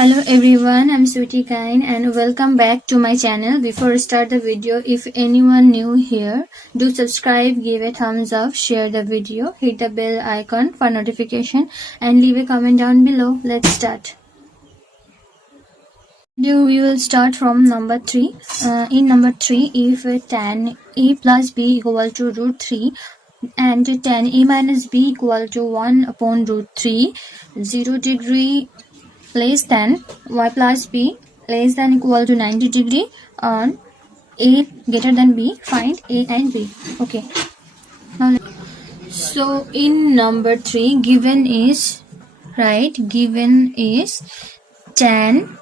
Hello everyone, I'm Sweetie Kain and welcome back to my channel. Before I start the video, if anyone new here, do subscribe, give a thumbs up, share the video, hit the bell icon for notification and leave a comment down below. Let's start. We will start from number 3. In number 3, if tan a plus b equal to root 3 and tan a minus b equal to 1 upon root 3, 0 degree less than y plus b less than equal to 90 degree on a greater than b, find a and b. Okay, now so in number 3 given is tan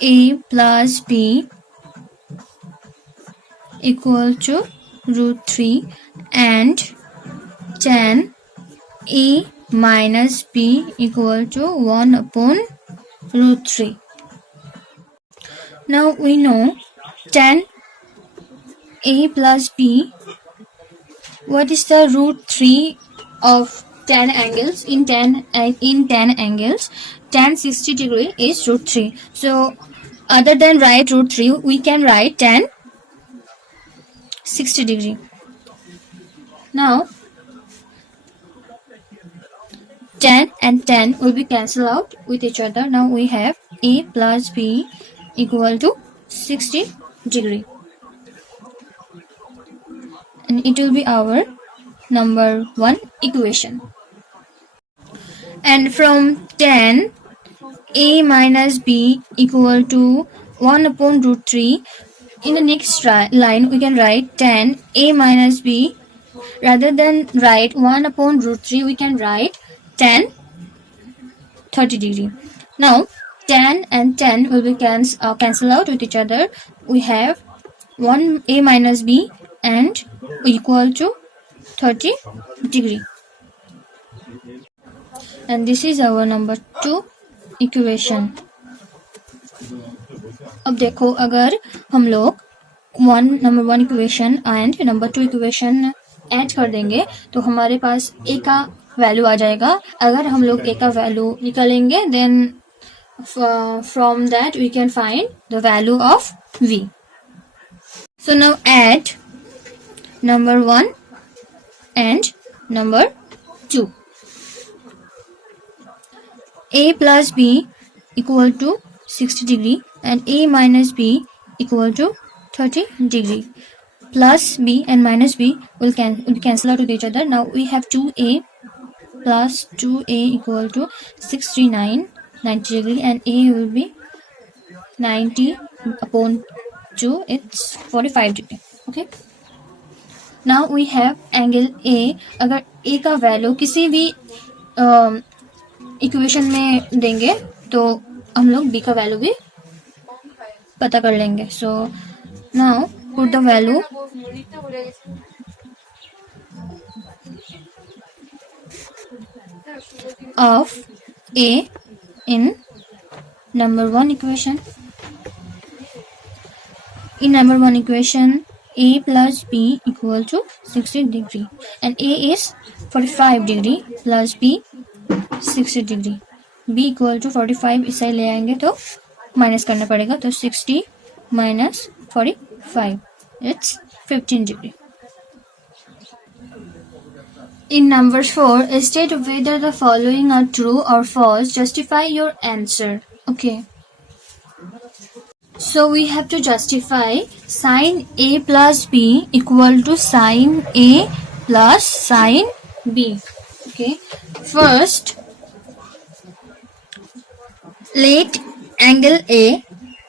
a plus b equal to root 3 and tan a minus b equal to 1 upon root 3. Now we know tan a plus b. What is the root 3 of tan angles? In tan angles, tan 60 degree is root 3. So other than write root 3, we can write tan 60 degree. Now tan and tan will be cancelled out with each other. Now we have a plus b equal to 60 degree. And it will be our number 1 equation. And from tan a minus b equal to 1 upon root 3, in the next line we can write tan a minus b. Rather than write 1 upon root 3, we can write tan 30 degree. Now tan and tan will be cancel out with each other. We have 1 a minus b and equal to 30 degree. And this is our number 2 equation. अब देखो, अगर हम लोग number 1 equation and number 2 equation add कर देंगे तो हमारे पास ए का वैल्यू आ जाएगा. अगर हम लोग ए का वैल्यू निकालेंगे then from that we can find the value of v. So now add number 1 and number 2. a plus b equal to 60 degree and a minus b equal to 30 degree. Plus b and minus b will cancel out with each other. Now we have 2a plus 2a equal to 639 90 degree and a will be 90 upon 2, it's 45 degree. Okay, now we have angle a. अगर a का value किसी भी equation में देंगे तो हम लोग b का वैल्यू भी पता कर लेंगे. So now put the value of a in number 1 equation. In number 1 equation, a plus b equal to 60 degree and a is 45 degree plus b 60 degree. b equal to 45 इसे ले आएंगे तो minus करना पड़ेगा. तो 60 minus 45, it's 15 degree. In number 4, state whether the following are true or false. Justify your answer. Okay. So we have to justify sin a plus b equal to sin a plus sin b. Okay. First, let angle A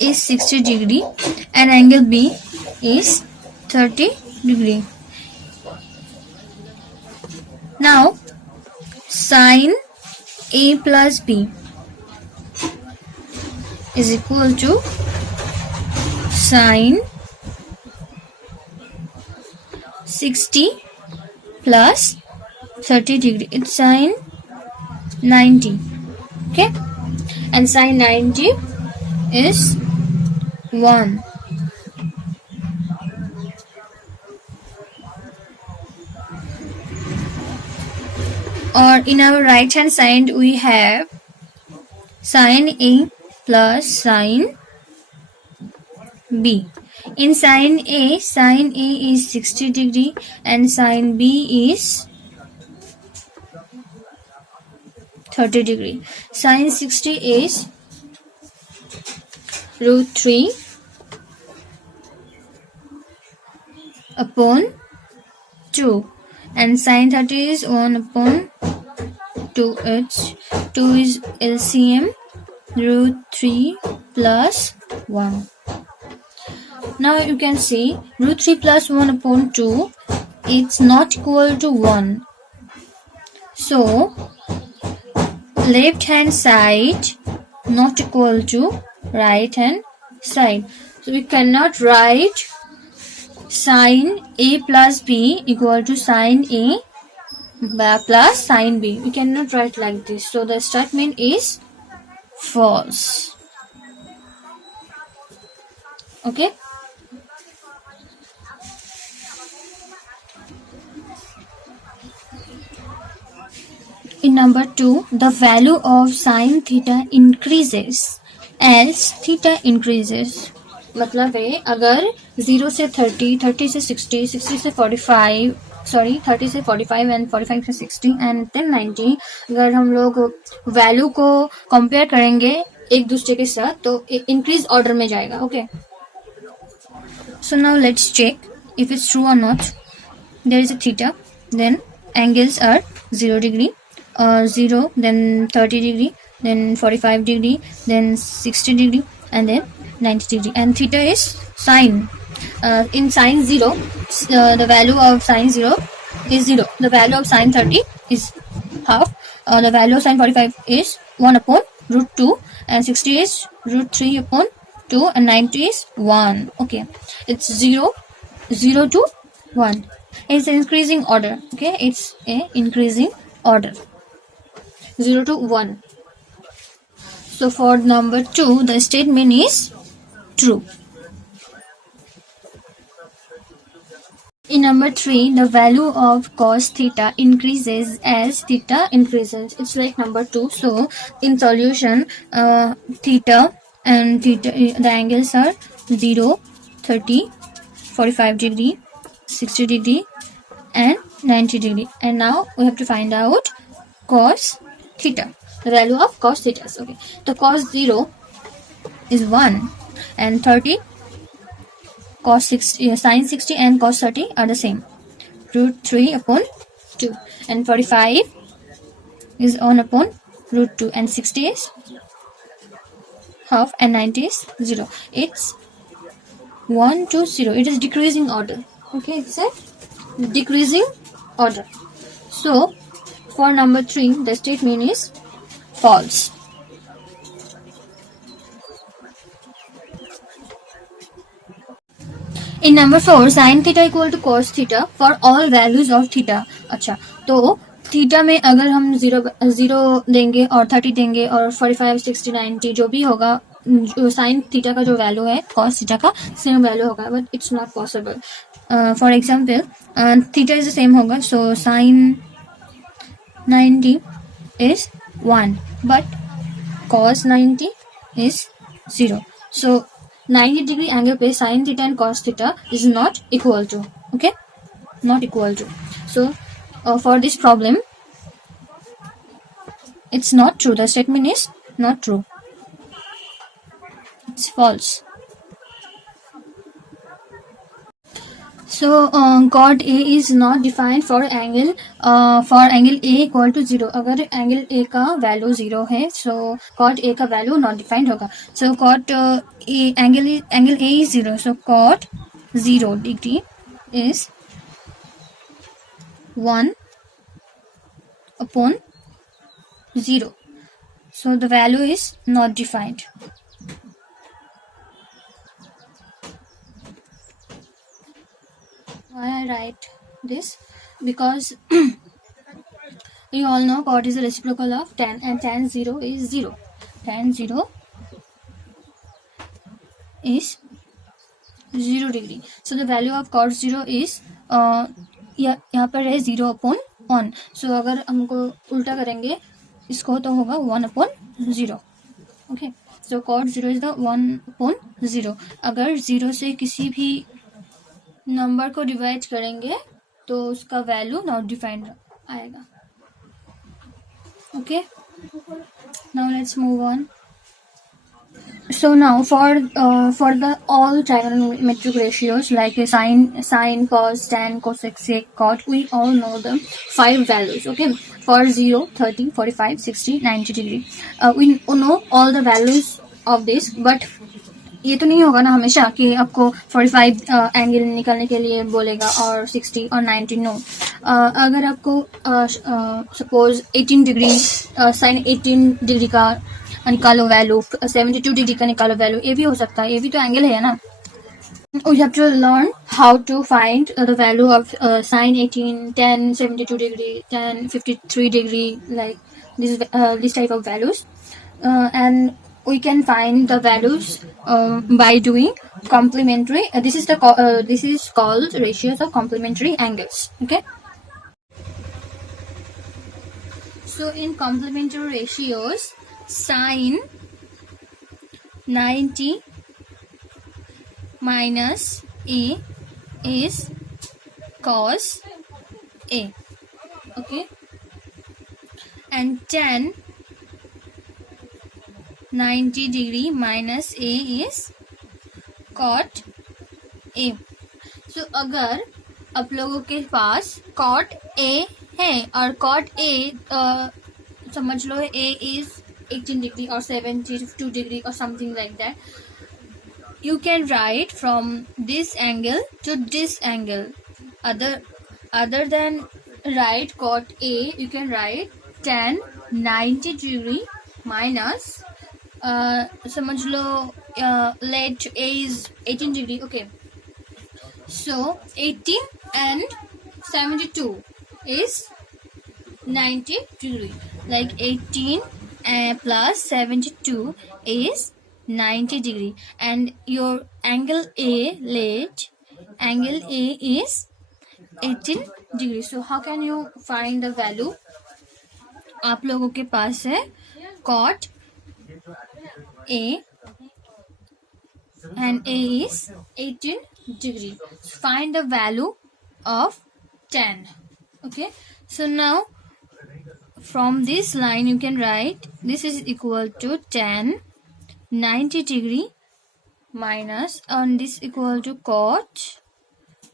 is 60 degree and angle B is 30 degree. Now sin A plus B is equal to sin 60 plus 30 degree. It's sin 90. Okay, and sin 90 is 1. Or in our right hand side we have Sin A plus sin B. In sin A is 60 degree and sin B is 30 degree. Sin 60 is root 3 upon 2 and sin 30 is 1 upon 2. It's 2 is LCM, root 3 plus 1. Now you can see root 3 plus 1 upon 2, it's not equal to 1. So left hand side not equal to right hand side. So we cannot write sin A plus B equal to sin A plus sin B. We cannot write like this. So the statement is false. Okay. In number 2, the value of sin theta increases as theta increases. मतलब है अगर 0 से 30, 30 से 60, 60 से 45, 30 से 45 and 45 से 60 and then 90, अगर हम लोग वैल्यू को कंपेयर करेंगे एक दूसरे के साथ तो इंक्रीज ऑर्डर में जाएगा. Okay, so now let's check if it's true और not. There is a theta, then angles are 0 degree, 0, then 30 degree, then 45 degree, then 60 degree, and then 90 degree. And theta is sine. In sine 0, the value of sine 0 is 0. The value of sine 30 is half. The value of sine 45 is 1 upon root 2, and 60 is root 3 upon 2, and 90 is 1. Okay, it's 0, 0 to 1. It's an increasing order. Okay, it's a increasing order. 0 to 1. So for number 2, the statement is true. In number 3, the value of cos theta increases as theta increases. It's like number 2. So in solution, theta and theta, the angles are 0, 30, 45 degree, 60 degree, and 90 degree. And now we have to find out cos theta, the value of cos theta. Okay, the cos 0 is 1, and 30, cos 60, sin 60 and cos 30 are the same, root 3 upon 2, and 45 is 1 upon root 2, and 60 is half, and 90 is 0. It's 1 to 0. It is decreasing order. Okay, it's a decreasing order. So for number 3, the statement is false. In number 4, sin theta equal to cos theta for all values of theta. अच्छा, तो theta में अगर हम 0 देंगे और 30 देंगे और 45, 60, 90 जो भी होगा, साइन थीटा का जो वैल्यू है कॉस थीटा का सेम वैल्यू होगा, but it's not possible. For example, theta is the same होगा, so sine 90 is 1, but cos 90 is 0. So 90 degree angle पे sin theta and cos theta is not equal to. Okay, not equal to. So for this problem, it's not true. The statement is not true. It's false. So cot A is not defined for angle A equal to 0. अगर angle A का value 0 है, so cot A का value not defined होगा. So cot angle A is 0. So cot 0 degree is 1 upon 0. So the value is not defined. Why I write this? Because you all know cot is the reciprocal of tan, and tan 0 is 0. Tan 0 is 0 degree. So the value of cot 0 is यहाँ पर है 0 upon 1. So अगर हमको उल्टा करेंगे इसको तो होगा 1 upon 0. Okay, so cot 0 is the 1/0. अगर 0 से किसी भी नंबर को डिवाइड करेंगे तो उसका वैल्यू नॉट डिफाइंड आएगा. Okay, now let's move on. So now for the all trigonometric ratios like sine, cos, tan, cosec, sec, cot, we all know the 5 values. Okay, for 0, 30, 45, 60, 90 degree. We know all the values of this, but ये तो नहीं होगा ना हमेशा कि आपको 45 angle निकालने के लिए बोलेगा और 60 और 90. नो, अगर आपको सपोज 18 डिग्री साइन 18 डिग्री का निकालो वैल्यू, 72 डिग्री का निकालो वैल्यू, ये भी हो सकता है, ये भी तो एंगल है ना. We have to learn how to find the value of sine 18, 10, 72 degree, 10, 53 degree, like this type of values, and we can find the values by doing complementary. This is called ratios of complementary angles. Okay. So in complementary ratios, sine 90 minus A is cos A. Okay. And tan 90 degree minus A is cot A. So अगर आप लोगों के पास cot A है और cot A समझ लो A is 18 degree or 72 degree or something like that, you can write from this angle to this angle. Other than write cot A, you can write tan 90 degree minus समझ लो let A is 18 degree. Okay, so 18 and 72 is 90 degree, like 18 plus 72 is 90 degree, and your angle A, let angle A is 18 degree. So how can you find the value? आप लोगों के पास है cot A and A is 18 degree. So find the value of tan. Okay, so now from this line you can write this is equal to tan 90 degree minus, and this equal to cot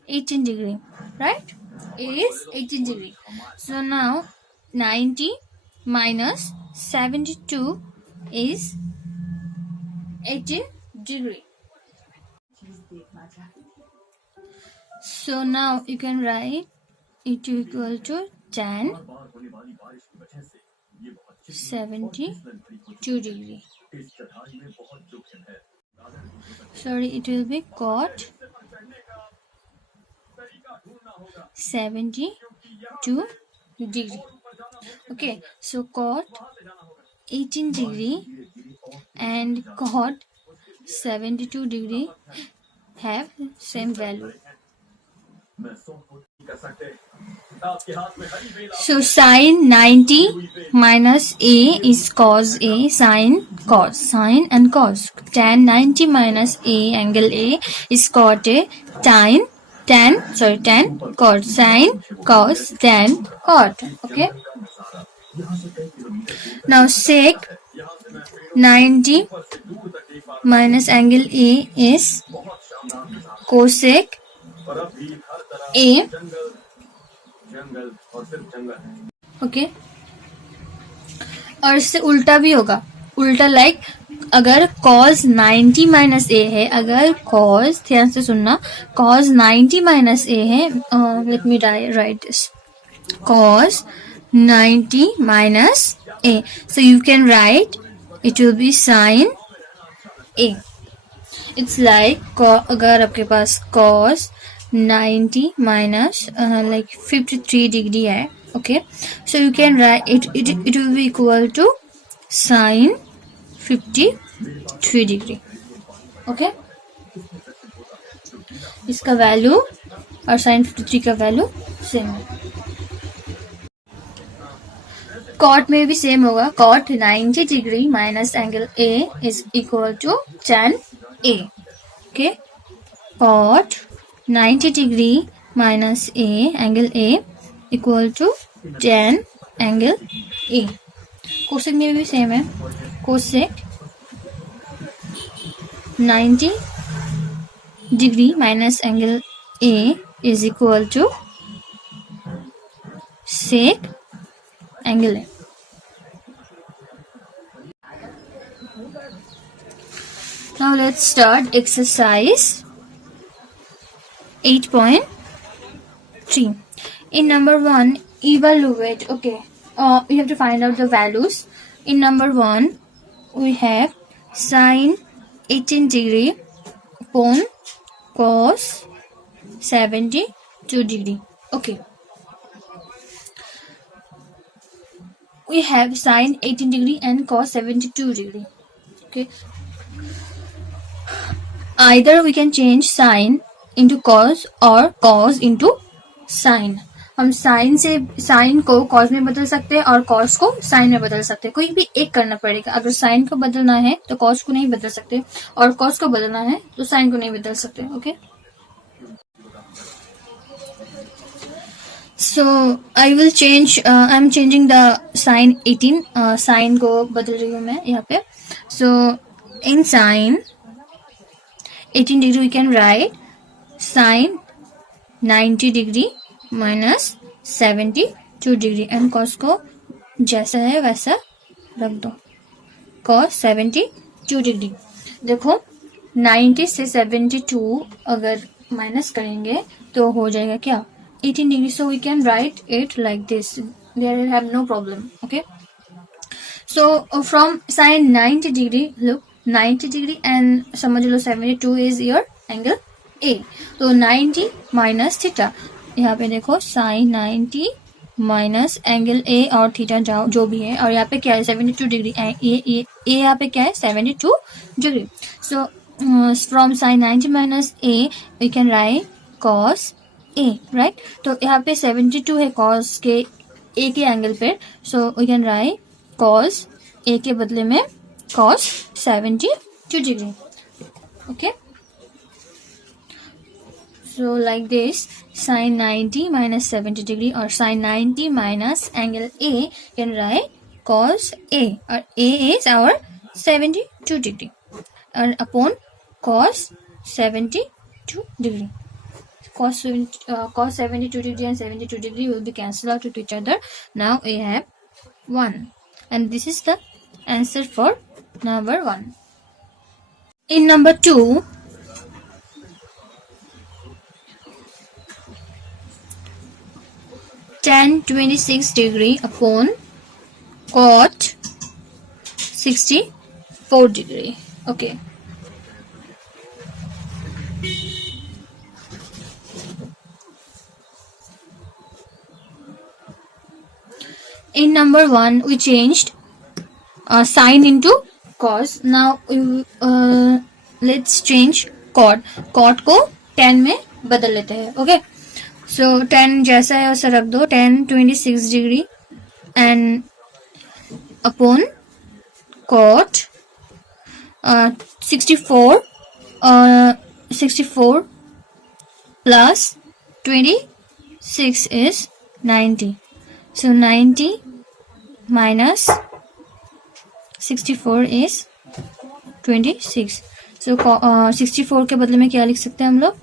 18 degree, right? A is 18 degree. So now 90 minus 72 is 18 degree. So now you can write it equal to tan 72 degree. Sorry, it will be cot 72 degree. Okay, so cot 18 degree and cot 72 degree have same value. So sine 90 minus A is cos A, sine cos, sine and cos. Tan 90 minus A, angle A is cot A, tan cot, sine cos, tan cot. Okay. Now sec 90 minus angle A is cosec A. Okay, और इससे उल्टा भी होगा, उल्टा like अगर cos 90 minus ए है, अगर cos, ध्यान से सुनना, cos 90 माइनस ए है, let me right this, cos 90 minus A, so you can write it will be sin A. It's like अगर आपके पास cos 90 minus like 53 degree है, okay, so you can write it will be equal to sin 53 degree. Okay, इसका value और sin 53 का value same है. Cot में भी same होगा. Cot 90 degree minus angle A is equal to tan A. Okay, cot 90 degree minus A angle A equal to tan angle A. Cosec में भी same है. Cosec 90 degree minus angle A is equal to sec angle A. Now let's start exercise 8.3. In number 1, evaluate. Okay, you have to find out the values. In number 1, we have sine 18 degree upon cos 72 degree. Okay, we have sine 18 degree and cos 72 degree. Okay, either we can change sine into cos or cos into sine. हम sign से sign को cos में बदल सकते हैं और cos को sign में बदल सकते हैं. कोई भी एक करना पड़ेगा. अगर साइन को बदलना है तो कॉस को नहीं बदल सकते और कॉस को बदलना है तो साइन को नहीं बदल सकते. Okay, so I will change. I'm changing the sine 18. Sine को बदल रही हूँ मैं यहाँ पे. So in sine 18 degree we can write sine 90 degree minus 72 degree and cos को जैसा है वैसा रख दो. cos 72 degree. देखो 90 से 72 अगर माइनस करेंगे तो हो जाएगा क्या 18 degree. So we can write it like this. There will have no problem. Okay, so from sine 90 degree, look 90 degree and समझ लो 72 is your angle A. तो 90 minus थीटा. यहाँ पे देखो sin 90 माइनस एंगल ए और थीटा जो भी है और यहाँ पे क्या है 72 डिग्री. ए यहाँ पे क्या है 72 degree. So from sin 90 minus A V can write cos A, right. तो यहाँ पे 72 है cos के ए के एंगल पे. So we can write cos A के बदले में cos 72 degree. Okay, so like this sin 90 minus 70 degree or sin 90 minus angle A can write cos A or A is our 72 degree and upon cos 72 degree. Cos 72 degree and 72 degree will be cancelled out to each other. Now we have 1 and this is the answer for number 1. In number 2, tan 26 degree upon cot 64 degree. Okay, in number 1 we changed sine into cos. Now let's change cot. Cot को tan में बदल लेते हैं. Okay, so tan जैसा है वैसा रख दो. tan 26 degree and upon cot 64 plus 26 is 90. So 90 minus 64 is 26. So 64 के बदले में क्या लिख सकते हैं हम लोग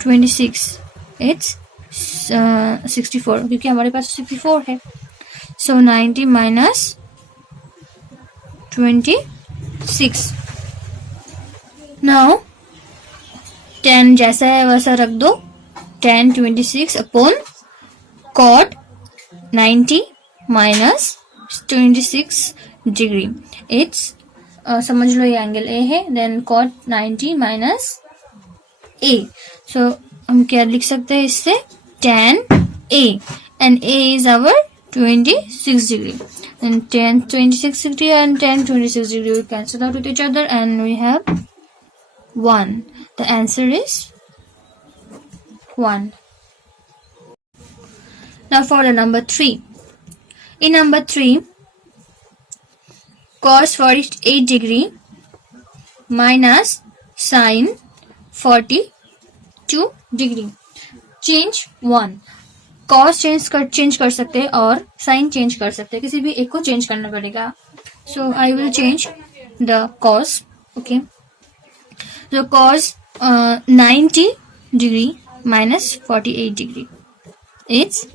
26. It's 64 क्योंकि हमारे पास 64 है. So 90 minus 26. Now tan जैसा है वैसा रख दो. tan 26 upon cot 90 minus 26 degree. It's समझ लो ये एंगल ए है. Then cot 90 minus a. So हम क्या लिख सकते हैं इससे tan a and a is our 26 degree. And tan 26 degree and tan 26 degree will cancel out with each other and we have 1. The answer is 1. Now for the number 3. In number 3, cos 48 degree minus sin 42 degree. Change 1. cos change कर सकते हैं और sin change कर सकते हैं, किसी भी एक को चेंज करना पड़ेगा. So I will change the cos. Okay. So cos 90 degree minus 48 degree. It's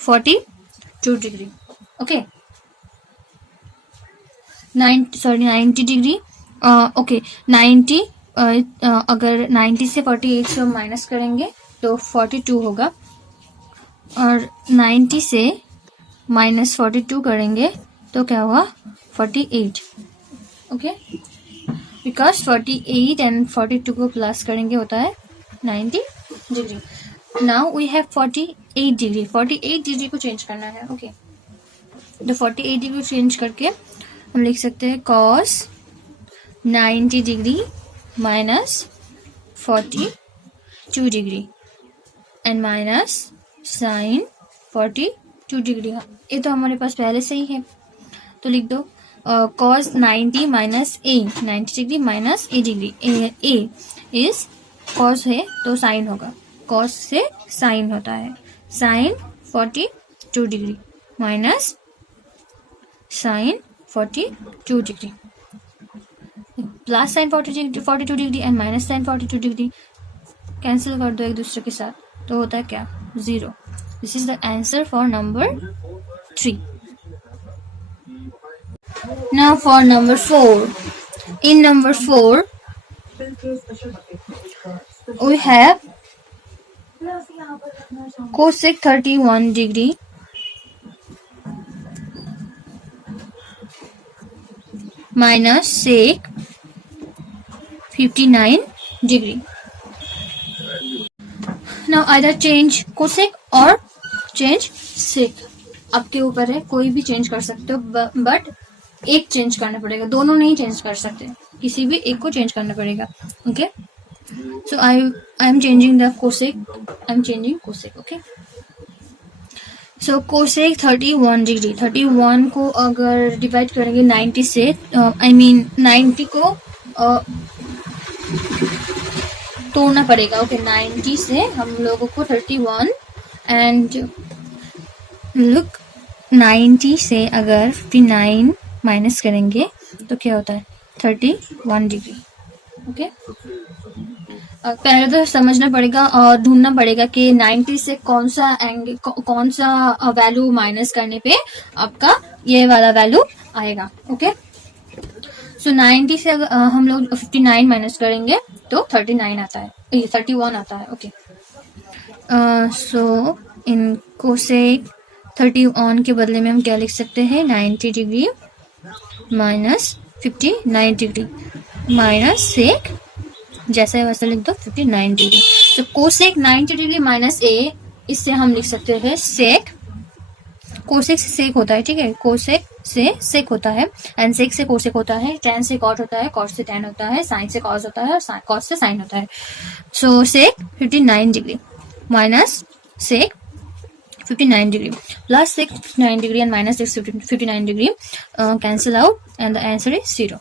42 degree. Okay. 90 degree. Okay. 90 अगर 90 से 48 से हम माइनस करेंगे तो 42 होगा, और 90 से माइनस 42 करेंगे तो क्या होगा 48. ओके, बिकॉज 48 एंड 42 को प्लस करेंगे होता है 90 degree. Now we have 48 degree. 48 degree को चेंज करना है. ओके, तो 48 डिग्री चेंज करके हम लिख सकते हैं cos 90 degree minus 42 degree and minus sine 42 degree. ये तो हमारे पास पहले से ही है, तो लिख दो cos 90 minus a, 90 degree minus a degree. a is cos है तो साइन होगा, cos से साइन होता है, sine 42 degree minus sine 42 degree, plus sine 42 degree and minus sine 42 degree. Cancel कर दो एक दूसरे के साथ, तो होता है क्या 0. This is the answer for number 3. Now for number 4. In number 4, we have cosec 31 degree minus sec 59 degree. Now either change cosec or change sec. आपके ऊपर है, कोई भी चेंज कर सकते हो, बट एक चेंज करना पड़ेगा, दोनों नहीं चेंज कर सकते, किसी भी एक को चेंज करना पड़ेगा. Okay, so I am changing the cosec. I am changing cosec. Okay, so cosec 31 degree. 31 को अगर डिवाइड करेंगे 90 से, आई मीन 90 को तोड़ना पड़ेगा. ओके, 90 से हम लोगों को 31 एंड लुक 90 से अगर 59 माइनस करेंगे तो क्या होता है 31 डिग्री. ओके, पहले तो समझना पड़ेगा और ढूंढना पड़ेगा कि 90 से कौन सा वैल्यू माइनस करने पे आपका ये वाला वैल्यू आएगा. ओके, सो 90 से अगर हम लोग 59 माइनस करेंगे तो 39 आता है, 31 आता है. ओके, सो इन कोसेक 31 के बदले में हम क्या लिख सकते हैं 90 degree minus 59 degree minus sec, जैसा है वैसा लिख दो 59 डिग्री. तो कोसेक 90 डिग्री माइनस ए, इससे हम लिख सकते हैं सेक. कोसेक से सेक होता है, ठीक है, कोसेक से सेक होता है एंड सेक से कोसेक होता है, टेन से कॉट होता है, कॉट से टेन होता है, साइन से कॉस होता है और कॉट से साइन होता है. So sec 59 degree minus sec 59 degree plus sec 59 degree and minus 59 degree cancel out and the answer is 0.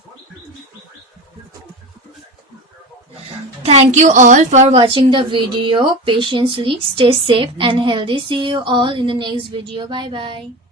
Thank you all for watching the video patiently. Stay safe and healthy. See you all in the next video. Bye bye.